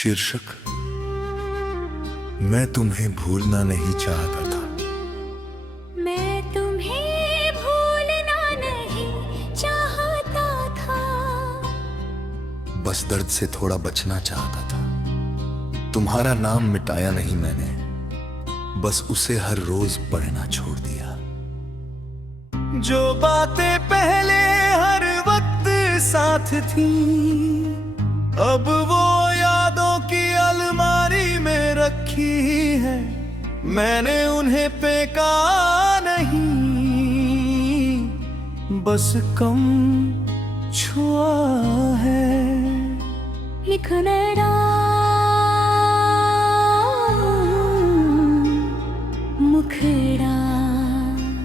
शीर्षक मैं तुम्हें भूलना नहीं चाहता था। मैं तुम्हें भूलना नहीं चाहता था, बस दर्द से थोड़ा बचना चाहता था। तुम्हारा नाम मिटाया नहीं मैंने, बस उसे हर रोज पढ़ना छोड़ दिया। जो बातें पहले हर वक्त साथ थी, अब वो यादों की अलमारी में रखी है। मैंने उन्हें फेंका नहीं, बस कम छुआ है। लिखना मुखड़ा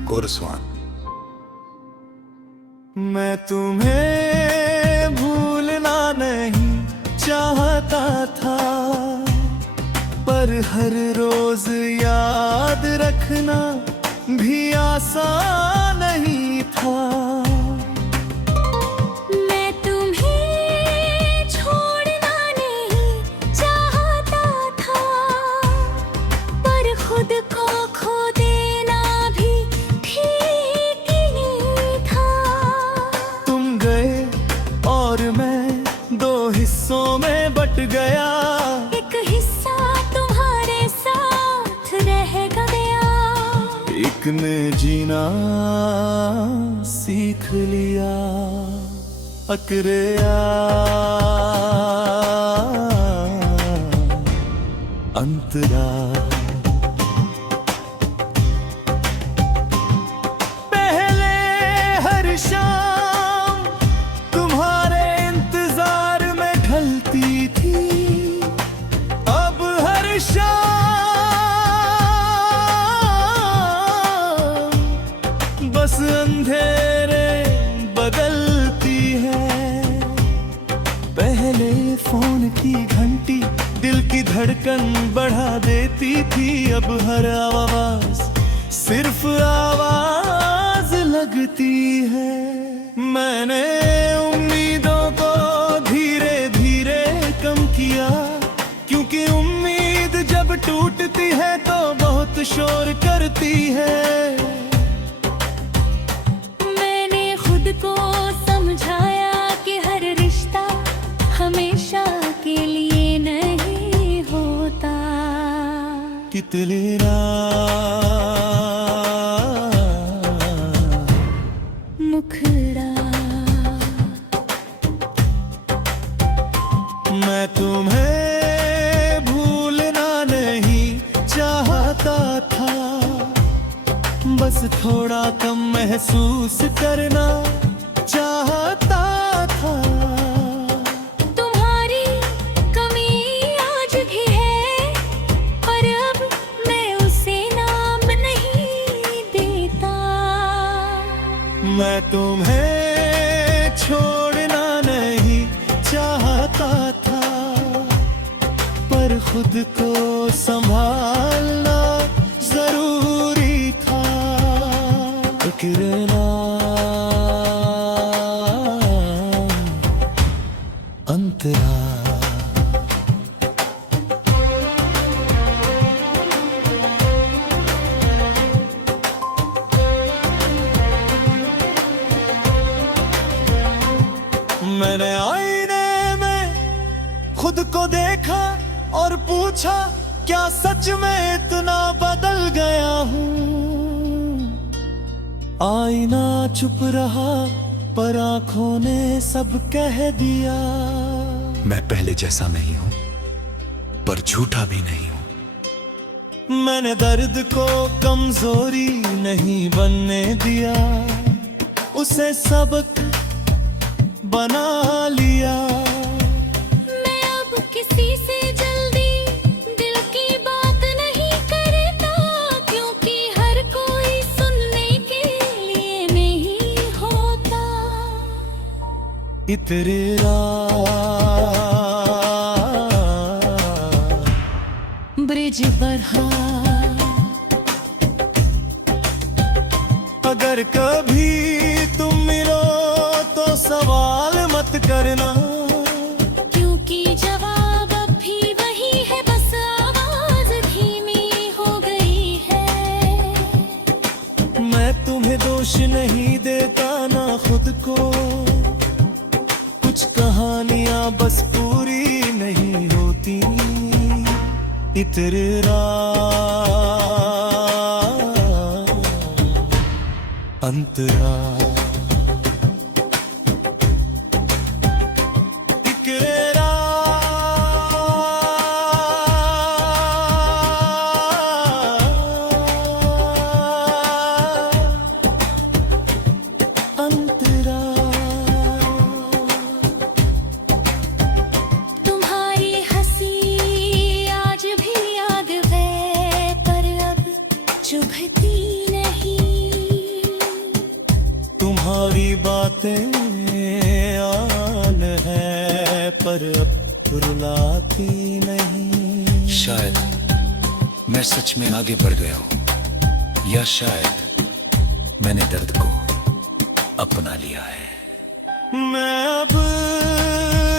कोरस्वान। मैं तुम्हें भूलना नहीं चाहता था, पर हर रोज याद रखना भी आसान नहीं था। मैं तुम्हें छोड़ना नहीं चाहता था, पर खुद को खो देना भी ठीक नहीं था। तुम गए और मैं दो हिस्सों में बट गया। एक हिस्सा तुम्हारे साथ रह गया, एक ने जीना सीख लिया। अकरेया अंतरा। पहले हर शाम तुम्हारे इंतजार में ढलती थी, अब हर शाम बस अंधेरे बदलती है। पहले फोन की घंटी दिल की धड़कन बढ़ा देती थी, अब हर आवाज सिर्फ आवाज लगती है। मैंने उम्मीदों को धीरे धीरे कम किया, क्योंकि उम्मीद जब टूटती है तो बहुत शोर करती है। मैंने खुद को समझाया कि हर रिश्ता हमेशा के लिए नहीं होता। कितने रात मुखड़ा मैं तुम्हें भूलना नहीं चाहता था, बस थोड़ा कम महसूस करना चाहता था। तुम्हारी कमी आज भी है, पर अब मैं उसे नाम नहीं देता। मैं तुम्हें छोड़ना नहीं चाहता था, पर खुद को संभालना जरूरी था। गिरना अंतरा। मैंने आईने में खुद को देखा और पूछा, क्या सच में इतना बदल गया हूँ? आईना चुप रहा, पर आंखों ने सब कह दिया। मैं पहले जैसा नहीं हूं, पर झूठा भी नहीं हूं। मैंने दर्द को कमजोरी नहीं बनने दिया, उसे सबक बना लिया। मैं अब किसी से जल्दी दिल की बात नहीं करता, क्योंकि हर कोई सुनने के लिए नहीं होता। इतरेरा ब्रिज बढ़ा, अगर कभी तुम मिलो तो सवाल मत करना, क्योंकि जवाब अब भी तेरे अंतरा तुम्हारी हंसी आज भी याद है पर अब चुभती नहीं। तुम्हारी बातें आन है पर अब रुलाती नहीं। शायद मैं सच में आगे बढ़ गया हूं, या शायद मैंने दर्द को अपना लिया है। मैं अब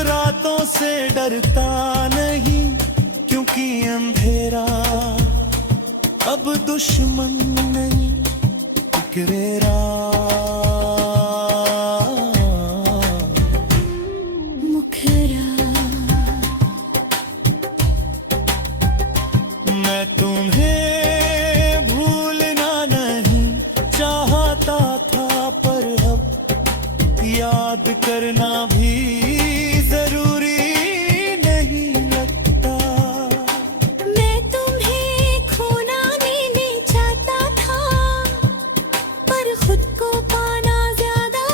रातों से डरता नहीं, क्योंकि अंधेरा अब दुश्मन नहीं। फिक्रेरा मैं तुम्हें भूलना नहीं चाहता था, पर अब याद करना भी जरूरी नहीं लगता। मैं तुम्हें खोना नहीं चाहता था, पर खुद को पाना ज्यादा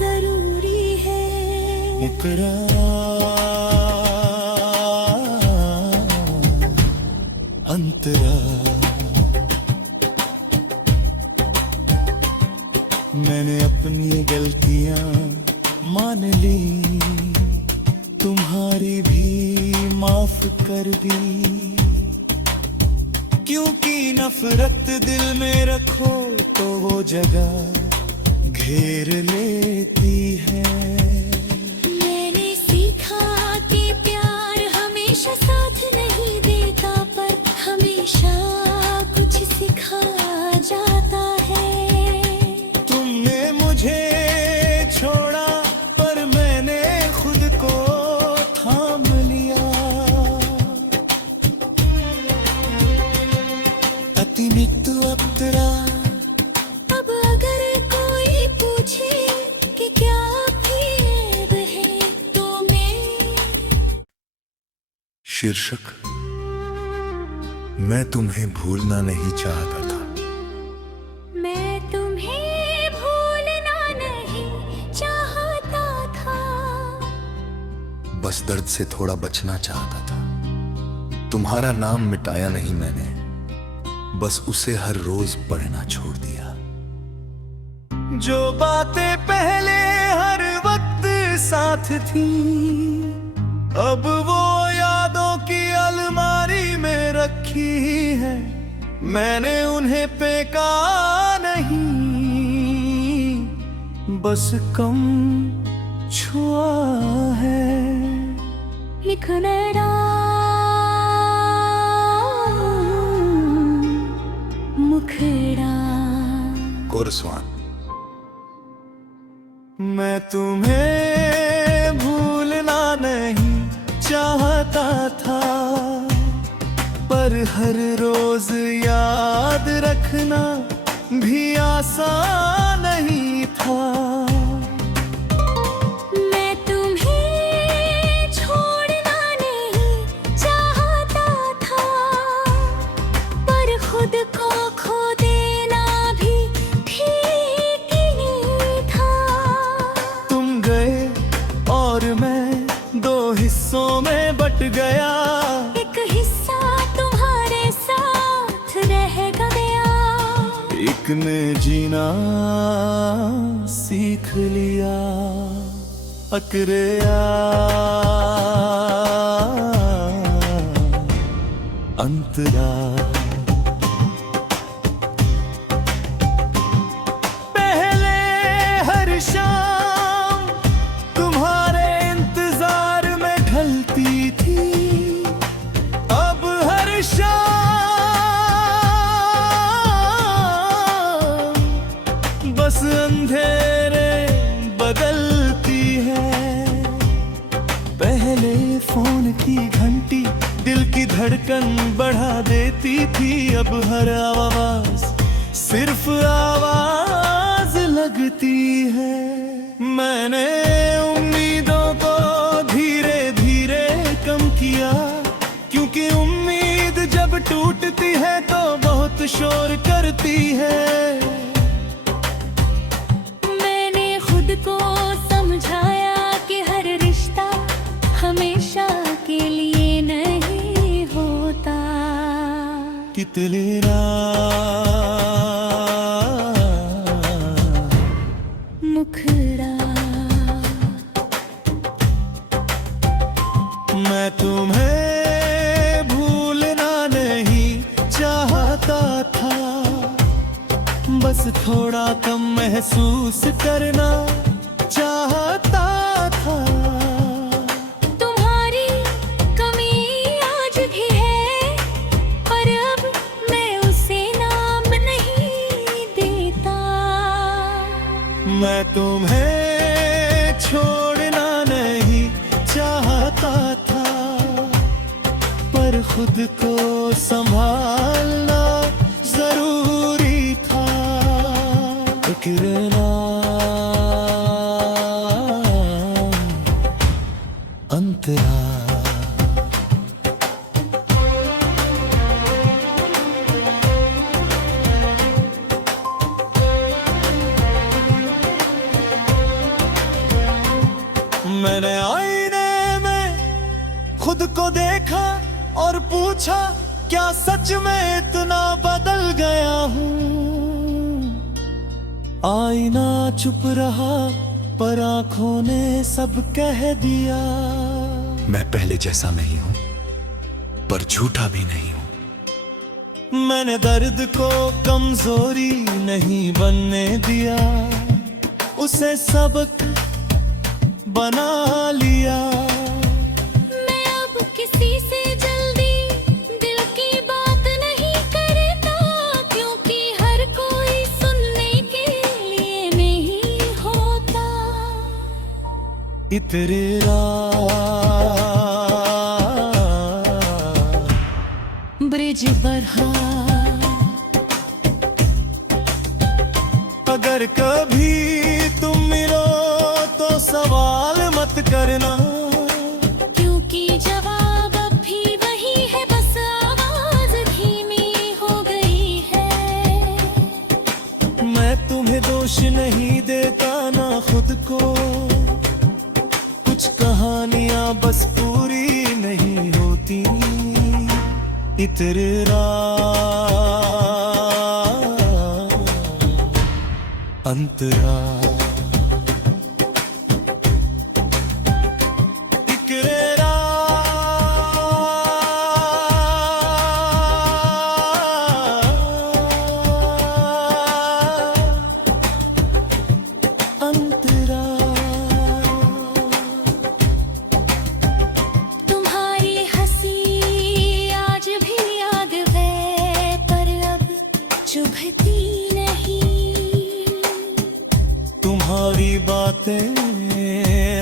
जरूरी है। मुकरा अंतरा मैंने अपनी गलतियां मान ली, तुम्हारी भी माफ कर दी। क्योंकि नफरत दिल में रखो तो वो जगह घेर लेती है। मैंने सीखा कि प्यार हमेशा साथ नहीं देता, पर हमेशा कुछ सिखा जाता है। तुमने मुझे छोड़ा पर मैंने खुद को थाम लिया। अतिमित्तु अप्तरा अब अगर कोई पूछे कि क्या भेद है तो मैं शीर्षक मैं तुम्हें भूलना नहीं चाहता था। मैं तुम्हें भूलना नहीं चाहता था, बस दर्द से थोड़ा बचना चाहता था। तुम्हारा नाम मिटाया नहीं मैंने, बस उसे हर रोज पढ़ना छोड़ दिया। जो बातें पहले हर वक्त साथ थी, अब वो यादों की अलमारी में रखी है। मैंने उन्हें फेंका नहीं, बस कम छुआ है। लिखना मुखड़ा कोरस्वान मैं तुम्हें भूलना नहीं चाहता था, पर हर रोज याद रखना भी आसान नहीं था। मैं तुम्हें छोड़ना नहीं चाहता था, पर खुद को खो देना भी ठीक नहीं था। तुम गए और मैं दो हिस्सों में बट गया। एक हिस्सा तुम्हारे साथ रह गया, एक ने जीना सीख लिया। अकरेया अंतरा पहले हर शाम तुम्हारे इंतजार में ढलती थी, अब हर शाम बस अंधेरे बदलती है। पहले फोन की घंटी दिल की धड़कन बढ़ा देती थी, अब हर आवाज सिर्फ आवाज लगती है। मैंने उम्मीदों को धीरे धीरे कम किया, क्योंकि उम्मीद जब टूटती है तो बहुत शोर करती है। मैंने खुद को समझाया कि हर रिश्ता हमेशा के लिए नहीं होता। कितनी रात मुखड़ा मैं तुम्हें भूलना नहीं चाहता था, बस थोड़ा कम महसूस करना चाहता था। तुम्हारी कमी आज भी है, पर अब मैं उसे नाम नहीं देता। मैं तुम्हें छोड़ना नहीं चाहता था, पर खुद को संभालना जरूरी था। फिक्र ना अंतरा मैंने आईने में खुद को देखा और पूछा, क्या सच में इतना बदल गया हूँ। आईना चुप रहा, पर आंखों ने सब कह दिया। मैं पहले जैसा नहीं हूं, पर झूठा भी नहीं हूं। मैंने दर्द को कमजोरी नहीं बनने दिया, उसे सबक बना लिया। मैं अब किसी से जल्दी दिल की बात नहीं करता, क्योंकि हर कोई सुनने के लिए नहीं होता। इतरा ब्रिज बढ़ा, अगर कभी तुम मिलो तो सवाल मत करना, क्योंकि जवाब अब भी वही है, बस आवाज धीमी हो गई है। मैं तुम्हें दोष नहीं देता ना खुद को, कुछ कहानियां बस पूरी नहीं होती। इतरा अंतरा इकरार अंतरा तुम्हारी हंसी आज भी याद है, पर अब चुभती नहीं। तुम्हारी बातें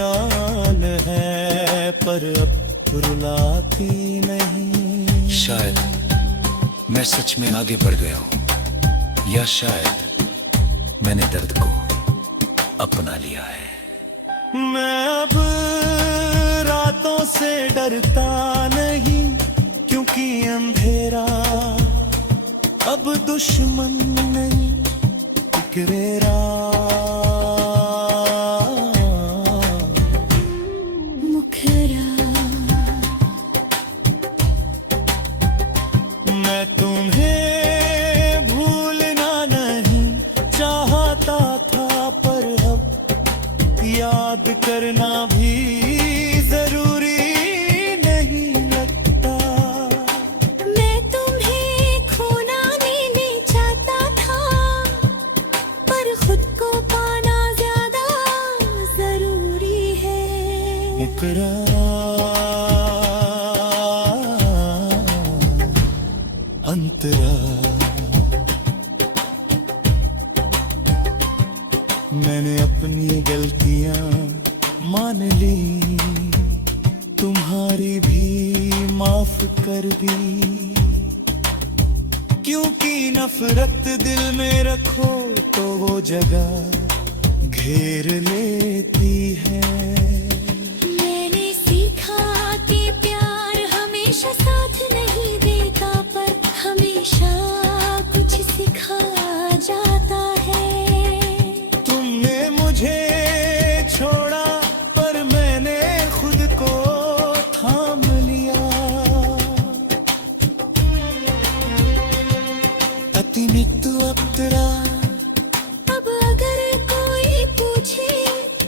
आन है, पर अब रुलाती नहीं। शायद मैं सच में आगे बढ़ गया हूं, या शायद मैंने दर्द को अपना लिया है। मैं अब रातों से डरता नहीं, क्योंकि अंधेरा अब दुश्मन नहीं। इकरार मुखरा मैं तुम्हें भूलना नहीं चाहता था, पर अब याद करना भी जरूरी नहीं लगता। मैं तुम्हें खोना नहीं चाहता था, पर खुद को पाना तुम्हारी भी माफ कर दी, क्योंकि नफरत दिल में रखो तो वो जगह घेर लेती है। मैंने सीखा कि प्यार हमेशा साथ नहीं देता, पर हमेशा कुछ सिखा जाता है। तुमने मुझे छोड़ा पर मैंने खुद को थाम लिया। अतिमित अप्सरा, अब अगर कोई पूछे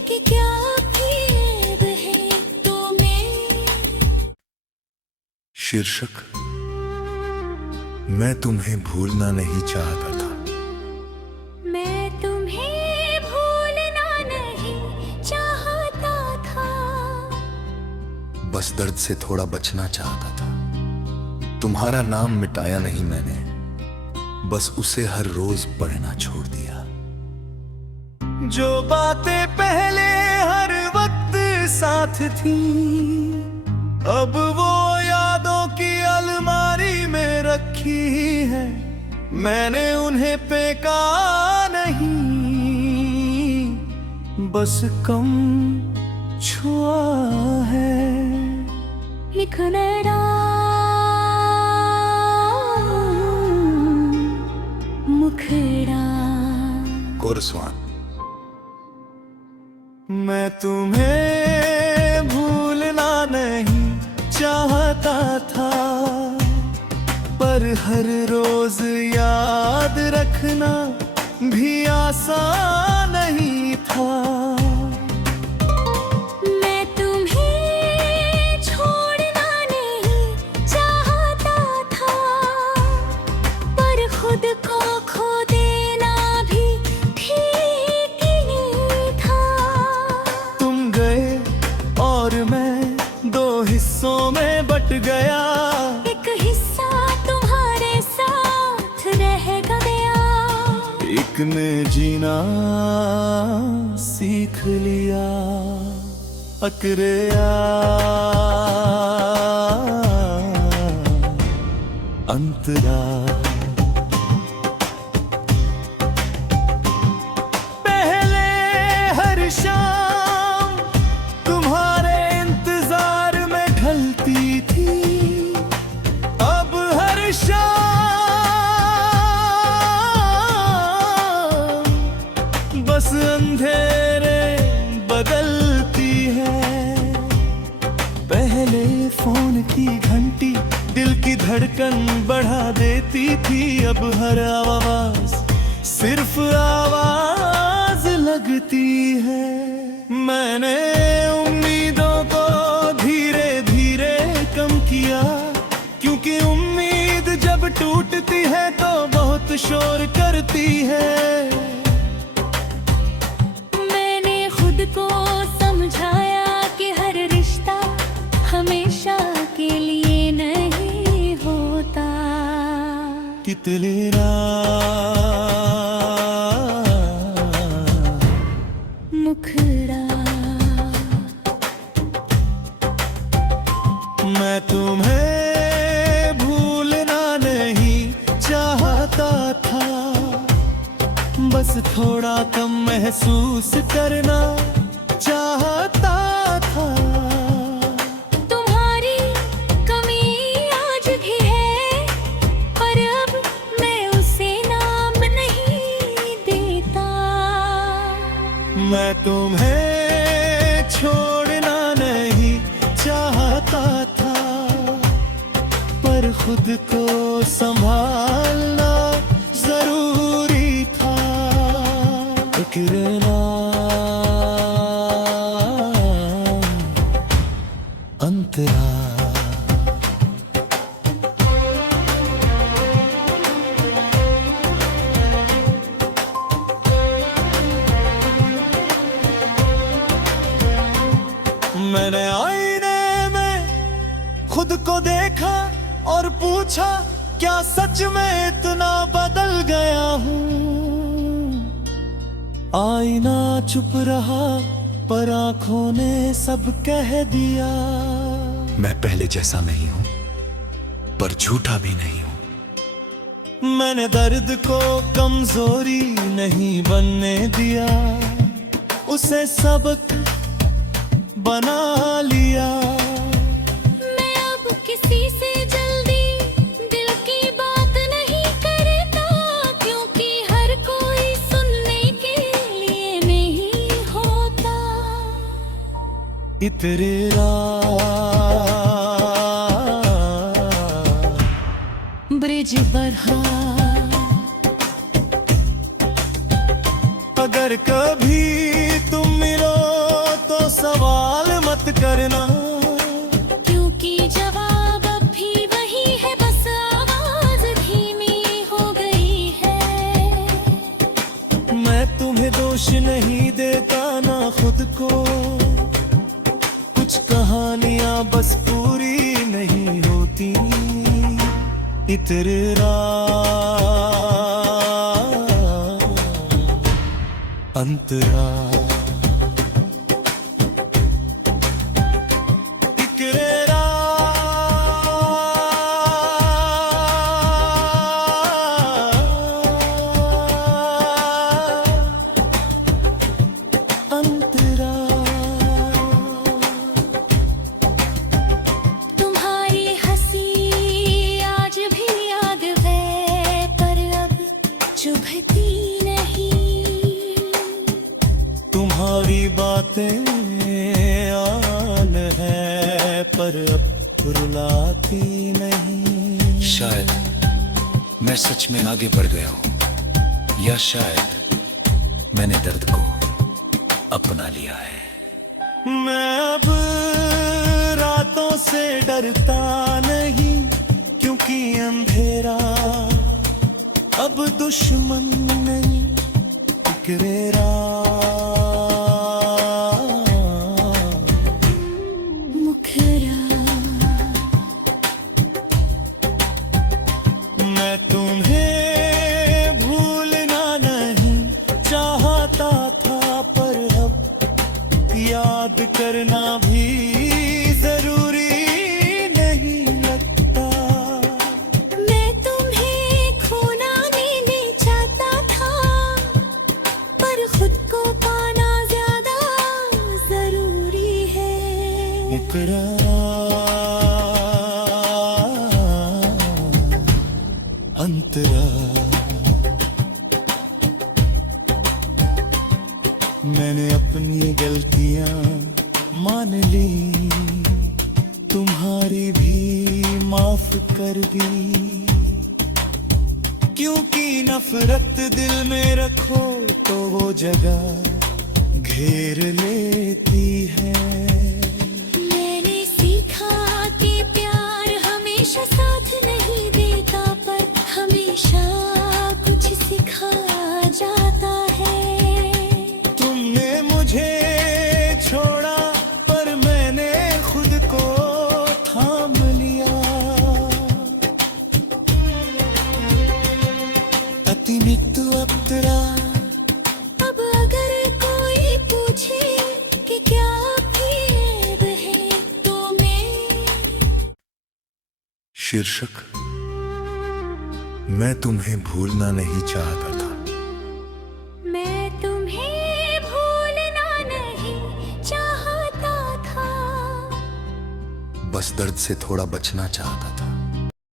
कि क्या भेद है तो मैं शीर्षक मैं तुम्हें भूलना नहीं चाहता था। मैं तुम्हें भूलना नहीं चाहता था, बस दर्द से थोड़ा बचना चाहता था। तुम्हारा नाम मिटाया नहीं मैंने, बस उसे हर रोज पढ़ना छोड़ दिया। जो बातें पहले हर वक्त साथ थी, अब वो यादों की अलमारी में रखी है। मैंने उन्हें फेंका नहीं, बस कम छुआ है। लिखना मुखड़ा, कोरस्वान। मैं तुम्हें भूलना नहीं चाहता था, पर हर रोज याद रखना भी आसान नहीं था। मैं तुम्हें छोड़ना नहीं चाहता था, पर खुद को खो देना भी ठीक नहीं था। तुम गए और मैं दो हिस्सों में बट गया। एक हिस्सा तुम्हारे साथ रह गया, एक ने जीना सीख लिया। अकरेया अंतरा, पहले हर शाम तुम्हारे इंतजार में ढलती थी, अब हर शाम बस अंधेरे बदलती है। पहले फोन की घंटी दिल की धड़कन बढ़ा देती थी, अब हर आवाज सिर्फ आवाज लगती है। मैंने उम्मीदों को धीरे धीरे कम किया, क्योंकि उम्मीद जब टूटती है तो बहुत शोर करती है। मैंने खुद को समझाया कि हर रिश्ता हमेशा के लिए नहीं होता। तितली रात, मुखड़ा, मैं तुम्हें भूलना नहीं चाहता था, बस थोड़ा कम महसूस करना चाहता था। तुम्हारी कमी आज भी है, पर अब मैं उसे नाम नहीं देता। मैं तुम्हें छोड़ना नहीं चाहता था, पर खुद को संभालना जरूरी था। गिरना अंतरा, मैंने आईने में खुद को देखा और पूछा, क्या सच में इतना बदल गया हूँ। आईना चुप रहा पर आंखों ने सब कह दिया। मैं पहले जैसा नहीं हूं, पर झूठा भी नहीं हूं। मैंने दर्द को कमजोरी नहीं बनने दिया, उसे सबक बना लिया। मैं अब किसी से जल्दी दिल की बात नहीं करता, क्योंकि हर कोई सुनने के लिए नहीं होता। इतरेरा ब्रिज बढ़ा, अगर कभी तुम मिलो तो सवाल मत करना, क्योंकि जवाब अब भी वही है, बस आवाज धीमी हो गई है। मैं तुम्हें दोष नहीं देता ना खुद को, कुछ कहानियां बस पूरी नहीं होती। इतरेरा अंतरा इकरेरा अंतरा। तुम्हारी हंसी आज भी याद है, पर अब चुभती नहीं। तुम्हारी बातें आन है, पर अब रुलाती नहीं। शायद मैं सच में आगे बढ़ गया हूं, या शायद मैंने दर्द को अपना लिया है। मैं अब रातों से डरता नहीं, क्योंकि अंधेरा अब दुश्मन नहीं। इकरेरा मुखरा मैं तुम्हें भूलना नहीं चाहता था, पर अब याद करना भी जरूरी नहीं लगता। मैं तुम्हें खोना नहीं चाहता था, पर खुद को पाना ज्यादा जरूरी है। मुकरा अंतरा मैंने अपनी गलतियां मान ली, तुम्हारी भी माफ कर दी। क्योंकि नफरत दिल में रखो तो वो जगह घेर लेती है। मैंने सीखा कि प्यार हमेशा साथ नहीं देता, पर हमेशा कुछ सिखा जाता है। तुमने मुझे छोड़ा, पर मैंने खुद को थाम लिया। अतिमित्तु अप्तरा अब अगर कोई पूछे कि क्या भेद है, तो मैं शीर्षक मैं तुम्हें भूलना नहीं चाहता था। मैं तुम्हें भूलना नहीं चाहता था, बस दर्द से थोड़ा बचना चाहता था।